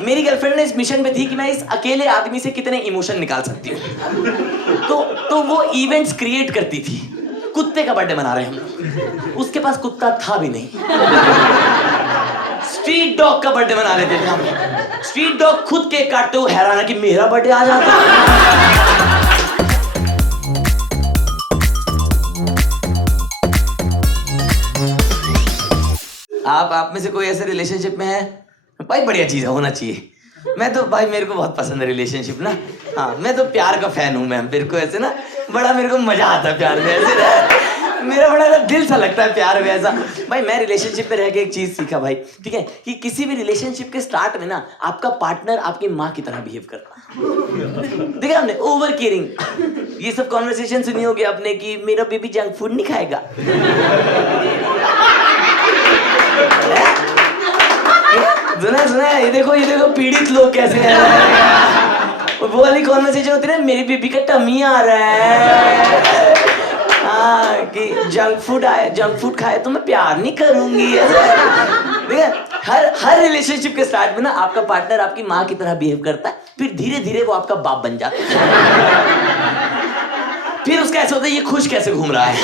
मेरी गर्लफ्रेंड ने इस मिशन पे थी कि मैं इस अकेले आदमी से कितने इमोशन निकाल सकती हूँ। तो वो इवेंट्स क्रिएट करती थी। कुत्ते का बर्थडे मना रहे हैं हम लोग, उसके पास कुत्ता था भी नहीं। स्ट्रीट डॉग का बर्थडे मना रहे थे हम। स्ट्रीट डॉग खुद केक काटते हुए हैरान है कि मेरा बर्थडे आ जाता है। आप में से कोई ऐसे रिलेशनशिप में है? भाई बढ़िया चीज है, होना चाहिए। मैं तो भाई मेरे को बहुत पसंद है रिलेशनशिप ना। हाँ, मैं तो प्यार का फैन हूँ मैम। मेरे को ऐसे ना बड़ा मेरे को मजा आता है प्यार में। ऐसे मेरा बड़ा दिल सा लगता है प्यार में ऐसा। भाई मैं रिलेशनशिप में रह के एक चीज सीखा भाई, ठीक है, कि किसी भी रिलेशनशिप के स्टार्ट में ना आपका पार्टनर आपकी माँ की तरह बिहेव करता। देखा आपने, ओवर केयरिंग। ये सब कॉन्वर्सेशन सुनी होगी आपने कि मेरा बेबी जंक फूड नहीं खाएगा। सुना ये देखो पीड़ित लोग कैसे हैं। वो वाली कॉन्वर्सेशन होती है ना, मेरी बेबी का टमी आ रहा है। हाँ, कि जंक फूड खाए तो मैं प्यार नहीं करूंगी। हर रिलेशनशिप के स्टार्ट में ना आपका पार्टनर आपकी माँ की तरह बिहेव करता है, फिर धीरे धीरे वो आपका बाप बन जाता है। फिर उसका ऐसा होता है ये खुश कैसे घूम रहा है,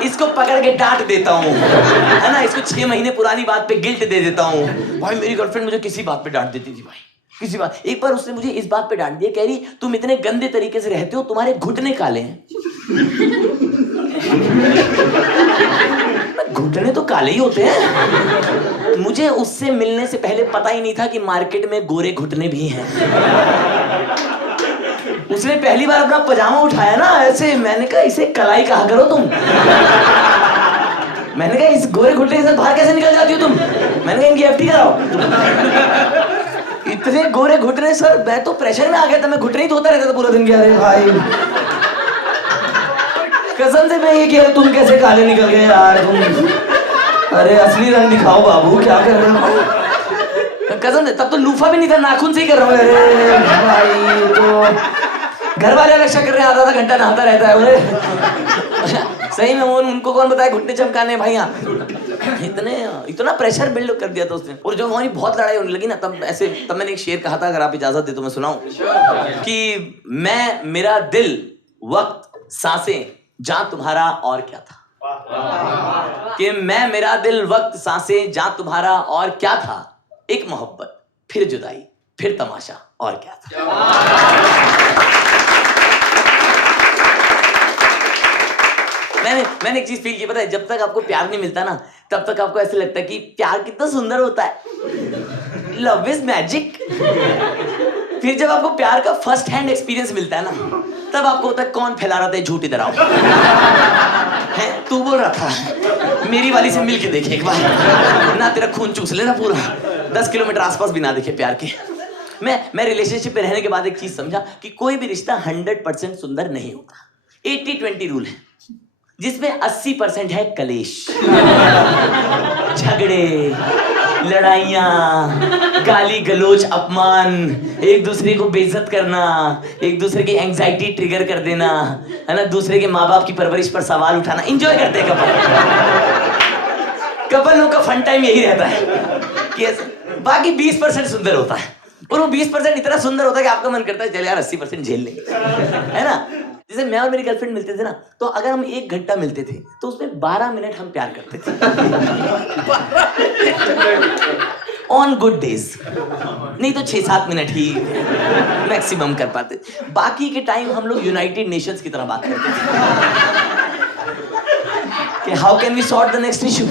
इसको पकड़ के डांट देता हूँ, है ना, इसको 6 महीने पुरानी बात पे गिल्ट दे देता हूँ। भाई मेरी गर्लफ्रेंड मुझे किसी बात पे डांट देती थी भाई, किसी बात। एक बार उसने मुझे इस बात पे डांट दिया, कह रही तुम इतने गंदे तरीके से रहते हो, तुम्हारे घुटने काले हैं। घुटने तो काले ही होते हैं। मुझे उससे मिलने से पहले पता ही नहीं था कि मार्केट में गोरे घुटने भी हैं। उसने पहली बार अपना पजामा उठाया ना ऐसे, मैंने कहा इसे कलाई कहा करो तुम। मैंने कहा इस गोरे घुटने के साथ बाहर कैसे निकल जाती हो तुम। मैंने कहा इनकी एफटी कराओ। इतने गोरे घुटने सर, मैं तो प्रेशर में आ गया था, मैं घुटने ही धोता रहता था पूरा दिन। अरे भाई कसम से मैं ये कह रहा, तुम कैसे काले निकल गए यार तुम। अरे असली रंग दिखाओ बाबू, क्या कर रहे हो। कसम से तब तो लूफा भी नहीं था, नाखून से ही कर रहा हूँ। अरे भाई तो घर वाले अलग शक कर रहे हैं, आधा घंटा नहाता रहता है। सही में उनको कौन बताए घुटने चमकाने भाई। इतना प्रेशर बिल्ड कर दिया था उसने। और जब हमारी बहुत लड़ाई होने लगी ना, तब मैंने एक शेर कहा था, अगर आप इजाजत दे तो मैं सुनाऊं, कि मेरा दिल वक्त सांसें जान तुम्हारा और क्या था। कि मेरा दिल वक्त सांसें जान तुम्हारा और क्या था, एक मोहब्बत फिर जुदाई फिर तमाशा और क्या था। मैंने एक चीज फील की, पता है, जब तक आपको प्यार नहीं मिलता ना, तब तक आपको ऐसे लगता है कि प्यार कितना सुंदर होता है, लव इज मैजिक। फिर जब आपको प्यार का फर्स्ट हैंड एक्सपीरियंस मिलता है ना, तब आपको होता है कौन फैला रहा था झूठ, इधर आओ। है तू बोल रहा था, मेरी वाली से मिल के देखे एक बार ना, तेरा खून चूस लेना पूरा, 10 किलोमीटर आसपास भी ना देखे प्यार के। मैं रिलेशनशिप में रहने के बाद एक चीज समझा कि कोई भी रिश्ता 100% सुंदर नहीं होता। 80-20 रूल है, जिसमें 80% है कलेश, झगड़े, लड़ाइयाँ, गाली गलोच, अपमान, एक दूसरे को बेइज्जत करना, एक दूसरे की एंजाइटी ट्रिगर कर देना, है ना, दूसरे के माँ बाप की परवरिश पर सवाल उठाना। एंजॉय करते हैं कपल लोग का फन टाइम यही रहता है कि बाकी 20% सुंदर होता है, और वो 20% इतना सुंदर होता है कि आपका मन करता है चल यार 80% झेल ले, है ना। जैसे मैं और मेरी गर्लफ्रेंड मिलते थे ना, तो अगर हम 1 घंटा मिलते थे तो उसमें 12 मिनट हम प्यार करते थे। ऑन गुड डेज, नहीं तो 6-7 मिनट ही मैक्सिमम कर पाते। बाकी के टाइम हम लोग यूनाइटेड नेशंस की तरह बात करते थे कि how can we sort the next issue,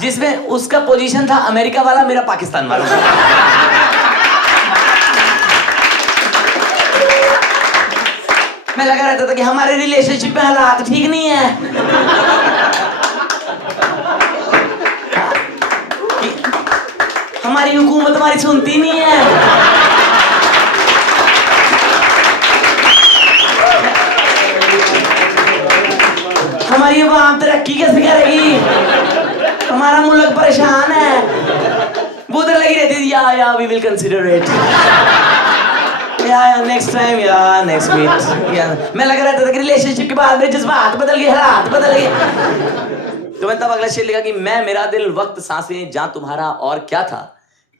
जिसमें उसका पोजीशन था अमेरिका वाला, मेरा पाकिस्तान वाला। मैं लगा रहता था कि हमारे रिलेशनशिप में हालात ठीक नहीं है, हमारी हुकूमत हमारी सुनती नहीं है, हमारी अवाम तरक्की कैसे करेगी, हमारा मुल्क परेशान है। वो उधर लगी रहती थी, या वी विल कंसिडर इट, या नेक्स्ट टाइम, या नेक्स्ट वीक। मैं लगा रहता था कि रिलेशनशिप के बाद मेरे जज्बात बदल गए, हालात बदल गए। तो मैंने तब अगला शेर लिखा कि मैं मेरा दिल वक्त सांसें जहां तुम्हारा और क्या था,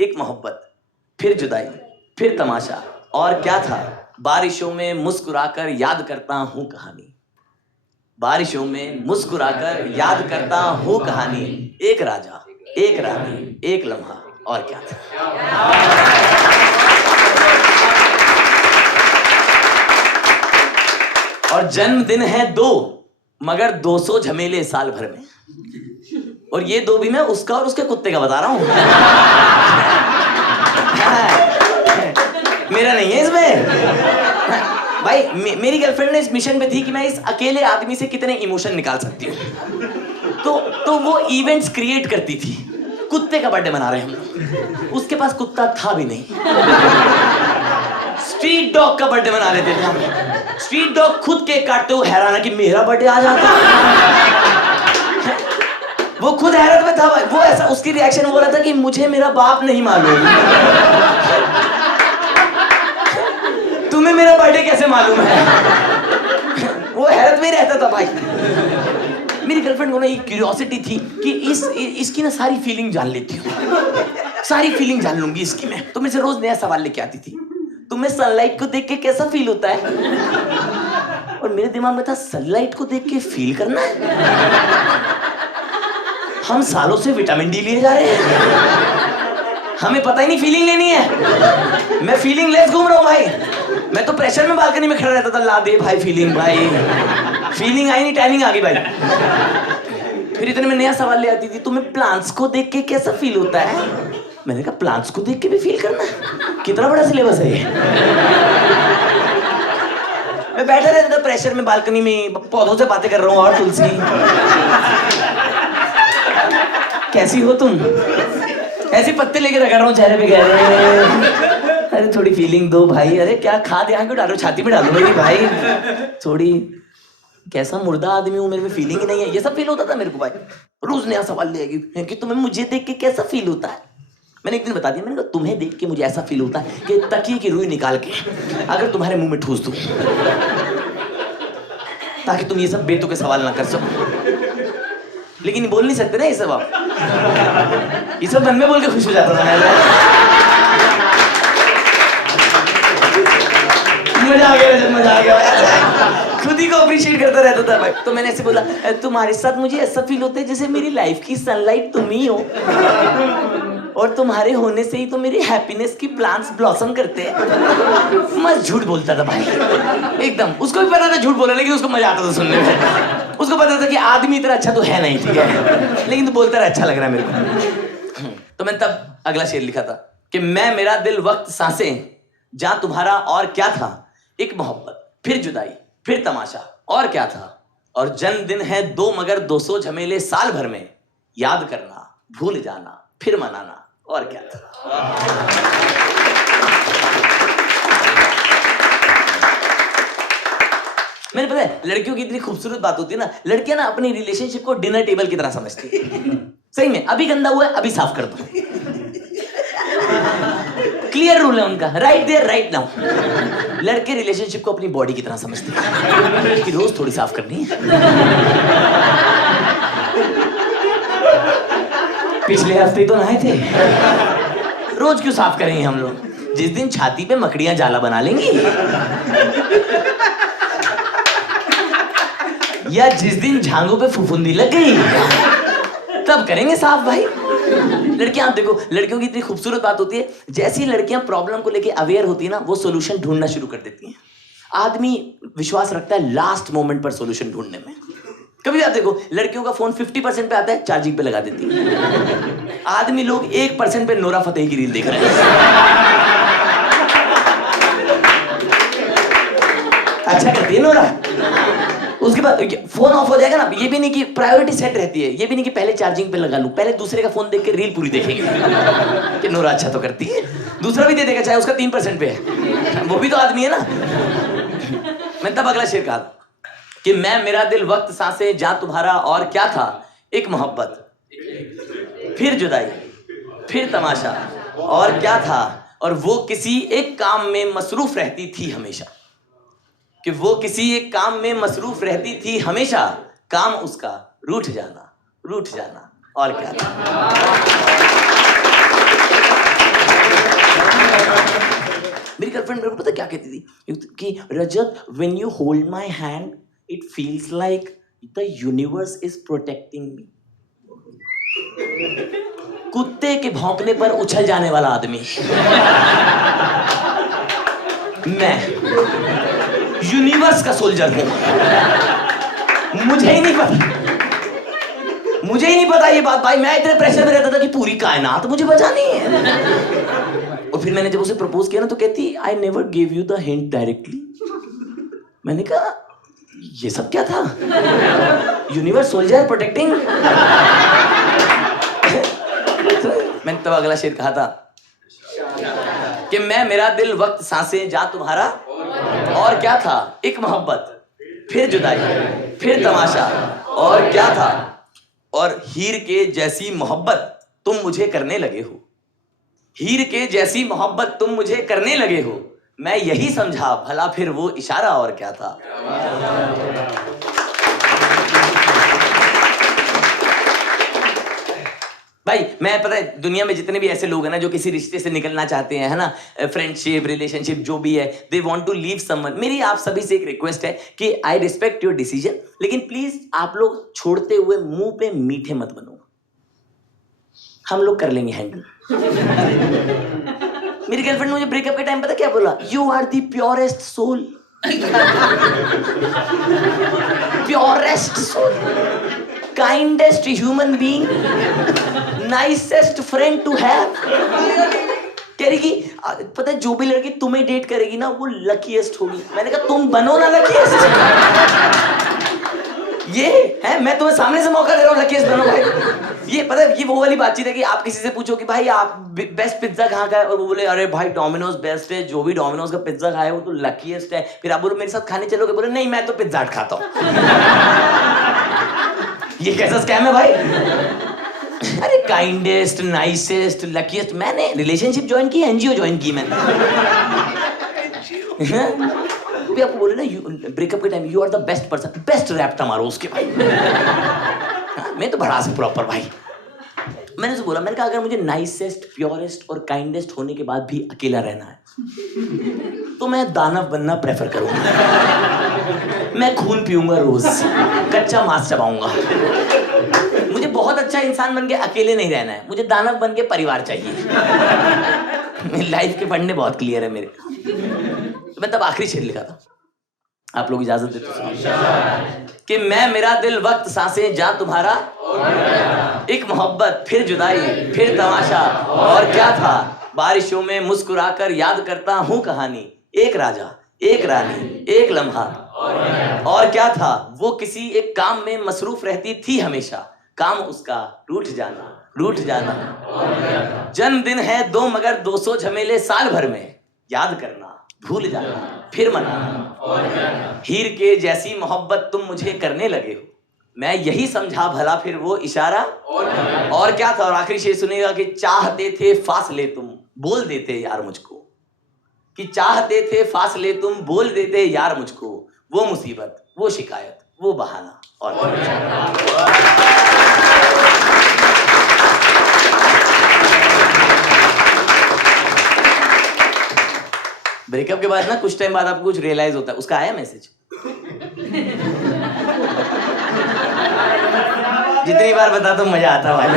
एक मोहब्बत फिर जुदाई फिर तमाशा और क्या था, बारिशों में मुस्कुराकर याद करता हूं कहानी, बारिशों में मुस्कुराकर याद करता हूं कहानी, एक राजा एक रानी एक लम्हा और क्या था। और जन्मदिन है 2 मगर 200 झमेले साल भर में, और ये 2 भी मैं उसका और उसके कुत्ते का बता रहा हूं। मेरा नहीं है इसमें भाई। मेरी गर्लफ्रेंड ने इस मिशन पे थी कि मैं इस अकेले आदमी से कितने इमोशन निकाल सकती हूँ, तो वो इवेंट्स क्रिएट करती थी। कुत्ते का बर्थडे मना रहे हम, उसके पास कुत्ता था भी नहीं। स्ट्रीट डॉग का बर्थडे मना रहे थे हम, स्ट्रीट डॉग खुद केक काटते हुए हैरान है कि मेरा बर्थडे आ जाता। वो खुद हैरत में था भाई। वो ऐसा, उसकी रिएक्शन हो रहा था कि मुझे मेरा बाप नहीं मालूम, तुम्हें मेरा बर्थडे कैसे मालूम है। वो हैरत में रहता था भाई। मेरी गर्लफ्रेंड को ना एक क्यूरियोसिटी थी कि इसकी ना सारी फीलिंग जान लेती हूँ, सारी फीलिंग जान लूंगी इसकी मैं। तो मेरे से रोज नया सवाल लेके आती थी, तुम्हें सनलाइट को देख के कैसा फील होता है? और मेरे दिमाग में था सनलाइट को देख के फील करना है? हम सालों से विटामिन डी लिए जा रहे हैं, हमें पता ही नहीं फीलिंग लेनी है। मैं फीलिंग लेस घूम रहा हूँ भाई। मैं तो प्रेशर में बालकनी में खड़ा रहता था, ला दे भाई फीलिंग, भाई फीलिंग आई नहीं, टैनिंग आ गई भाई। फिर इतने में नया सवाल ले आती थी, तुम्हें प्लांट्स को देख के कैसा फील होता है? मैंने कहा प्लांट्स को देख के भी फील करना है? कितना बड़ा सिलेबस है ये। मैं बैठा रहता था प्रेशर में बालकनी में, पौधों से बातें कर रहा हूँ। और तुलसी कैसी हो तुम? ऐसे पत्ते लेके रखा रहा हूँ चेहरे पे, कह रहे अरे थोड़ी फीलिंग दो भाई। अरे क्या खाद यहाँ क्यों डालो, छाती में डालो मेरी भाई। थोड़ी कैसा मुर्दा आदमी हूँ, मेरे में फीलिंग ही नहीं है। ये सब फील होता था मेरे को भाई। रोज नया सवाल लेगी कि तुम्हें मुझे देख के कैसा फील होता है। मैंने एक दिन बता दिया, मैंने कहा तुम्हें देख के मुझे ऐसा फील होता है कि तकिए की रुई निकाल के अगर तुम्हारे मुंह में ठूस दूं, ताकि तुम ये सब बेतुके के सवाल ना कर सको। लेकिन बोल नहीं सकते ना ये सब आप। ये सब मन में बोल के खुश हो जाता था मैं। मजा आ गया, मजा आ गया। खुद ही को अप्रिशिएट करता रहता था भाई। तो मैंने ऐसे बोला, तुम्हारे साथ मुझे ऐसा फील होता है जैसे मेरी लाइफ की सनलाइट तुम ही हो, और तुम्हारे होने से ही तो मेरी हैप्पीनेस की प्लांट्स ब्लॉसम करते हैं। मस्त झूठ बोलता था भाई एकदम। उसको भी पता था झूठ बोला, लेकिन उसको मजा आता था सुनने में। उसको पता था कि आदमी इतना अच्छा तो है नहीं, ठीक है, लेकिन तो बोलता रहा अच्छा लग रहा है मेरे को। तो मैंने तब अगला शेर लिखा था कि मैं मेरा दिल वक्त सांसें जहां तुम्हारा और क्या था, एक मोहब्बत फिर जुदाई फिर तमाशा और क्या था, और जन्मदिन है 2 मगर 200 झमेले साल भर में, याद करना भूल जाना फिर मनाना और क्या था। मैंने पता है लड़कियों की इतनी खूबसूरत बात होती है ना, लड़कियां ना अपनी रिलेशनशिप को डिनर टेबल की तरह समझती है। सही में, अभी गंदा हुआ है अभी साफ कर दो। क्लियर रूल है उनका, राइट देयर राइट नाउ। लड़के रिलेशनशिप को अपनी बॉडी की तरह समझते हैं कि रोज थोड़ी साफ करनी है। पिछले हफ्ते तो नहाए थे, रोज क्यों साफ करेंगे हम लोग? जिस दिन छाती पे मकड़ियां जाला बना लेंगी, या जिस दिन झांगों पे फुफुंदी लग गई, तब करेंगे साफ भाई। लड़कियां, आप देखो लड़कियों की इतनी खूबसूरत बात होती है, जैसी लड़कियां प्रॉब्लम को लेके अवेयर होती है ना, वो सॉल्यूशन ढूंढना शुरू कर देती हैं। आदमी विश्वास रखता है लास्ट मोमेंट पर सॉल्यूशन ढूंढने में। कभी आप देखो लड़कियों का फोन 50% पे आता है, चार्जिंग पे लगा देती है। आदमी लोग 1% पे नोरा फतेही की रील देख रहे हैं। अच्छा करती है नोरा। उसके बाद फोन ऑफ हो जाएगा ना, ये भी नहीं कि प्रायोरिटी सेट रहती है, ये भी नहीं कि पहले चार्जिंग पे लगा लूं, पहले दूसरे का फोन देख के रील पूरी देखेंगे कि नोरा अच्छा तो करती है, दूसरा भी दे देगा चाहे उसका 3% पे है, वो भी तो आदमी है ना। मैं तब अगला शेर कहा कि मैं मेरा दिल वक्त सांसें जहां तुम्हारा और क्या था, एक मोहब्बत फिर जुदाई फिर तमाशा और क्या था, और वो किसी एक काम में मसरूफ रहती थी हमेशा, कि वो किसी एक काम में मसरूफ रहती थी हमेशा, काम उसका रूठ जाना रूठ जाना, और क्या था। मेरी गर्लफ्रेंड मेरे को पता क्या कहती थी कि Rajat, when you hold my hand it feels like the universe is protecting me. कुत्ते के भौंकने पर उछल जाने वाला आदमी मैं यूनिवर्स का सोल्जर हूं। मुझे ही नहीं पता ये बात भाई। मैं इतने प्रेशर में रहता था कि पूरी कायनात मुझे बचानी है। और फिर मैंने जब उसे प्रपोज किया ना तो कहती I never give you the hint directly. मैंने कहा ये सब क्या था? Universe soldier protecting. मैंने तब अगला शेर कहा था कि मैं मेरा दिल वक्त सांसें जा तुम्हारा, और क्या था? एक मोहब्बत फिर जुदाई फिर तमाशा, और क्या था? और हीर के जैसी मोहब्बत तुम मुझे करने लगे हो। हीर के जैसी मोहब्बत तुम मुझे करने लगे हो। मैं यही समझा भला फिर वो इशारा, और क्या था? भाई मैं पता है दुनिया में जितने भी ऐसे लोग हैं ना जो किसी रिश्ते से निकलना चाहते हैं, है ना, फ्रेंडशिप रिलेशनशिप जो भी है, they want to leave someone. मेरी आप सभी से एक रिक्वेस्ट है कि आई रिस्पेक्ट योर डिसीजन, लेकिन प्लीज आप लोग छोड़ते हुए मुंह पे मीठे मत बनो। हम लोग कर लेंगे हैंडल। मेरी गर्लफ्रेंड ने मुझे ब्रेकअप के टाइम पता क्या बोला? You are the purest soul. Purest soul, kindest human being, nicest friend to have. कह रही कि पता है जो भी लड़की तुम्हें डेट करेगी ना वो लकीएस्ट होगी। मैंने कहा तुम बनो ना लकीएस्ट। ये है, मैं तुम्हें सामने से मौका दे रहा हूँ, लकीएस्ट बनो भाई। ये पता है ये वो वाली बातचीत है कि आप किसी से पूछो कि भाई आप बेस्ट पिज्जा कहाँ का है, और वो बोले अरे भाई डोमिनोज बेस्ट है, जो भी डोमिनोज का पिज्जा खाए वो तो लकीएस्ट है। फिर आप बोलो मेरे साथ खाने चलोगे? बोले नहीं मैं तो पिज्जा हट खाता हूँ। ये कैसा स्कैम है भाई? अरे काइंडेस्ट नाइसेस्ट लकीएस्ट, मैंने रिलेशनशिप ज्वाइन की, एनजीओ ज्वाइन की मैंने। भी आपको बोले ना ब्रेकअप के time you are the best person, best rap मारो उसके भाई। मैं तो भड़ास प्रॉपर भाई। मैंने उसे बोला, मैंने कहा अगर मुझे नाइसेस्ट प्योरेस्ट और काइंडेस्ट होने के बाद भी अकेला रहना है तो मैं दानव बनना प्रेफर करूंगा। मैं खून पीऊंगा रोज, कच्चा मांस चबाऊंगा। मुझे बहुत अच्छा इंसान बन के अकेले नहीं रहना है, मुझे दानव बन के परिवार चाहिए। लाइफ के पढ़ने बहुत क्लियर है मेरे। तो मैं तब आखिरी शेर लिखा था, आप लोग इजाजत देते तो कि मैं मेरा दिल वक्त सांसें जा तुम्हारा, एक मोहब्बत फिर जुदाई फिर तमाशा, और क्या था? बारिशों में मुस्कुराकर याद करता हूँ कहानी, एक राजा एक रानी एक लम्हा, और क्या था? वो किसी एक काम में मसरूफ रहती थी हमेशा, काम उसका रूठ जाना। जन्मदिन है 2 मगर 200 झमेले साल भर में, याद करना भूल जाना फिर मनाना। हीर के जैसी मोहब्बत तुम मुझे करने लगे हो। मैं यही समझा भला फिर वो इशारा, और क्या था? और आखिरी शेर सुनेगा कि चाहते थे फासले तुम बोल देते यार मुझको, कि चाहते थे फासले तुम बोल देते यार मुझको। वो मुसीबत वो शिकायत वो बहाना, और ब्रेकअप के बाद ना कुछ टाइम बाद आपको कुछ रियलाइज होता है। उसका आया मैसेज? जितनी बार बता तो मजा आता भाई।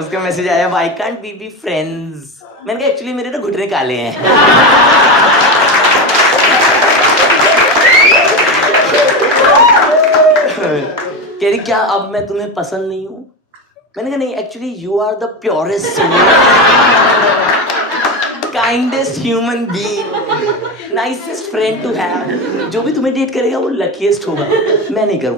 उसका मैसेज आया, why can't we be friends. मैंने कहा एक्चुअली मेरे ना घुटने काले हैं। कह रही क्या अब मैं तुम्हें पसंद नहीं हूं? मैंने कहा नहीं, actually you are the purest kindest human being, nicest friend to have. जो भी तुम्हें डेट करेगा वो लकीएस्ट होगा, मैं नहीं करूं।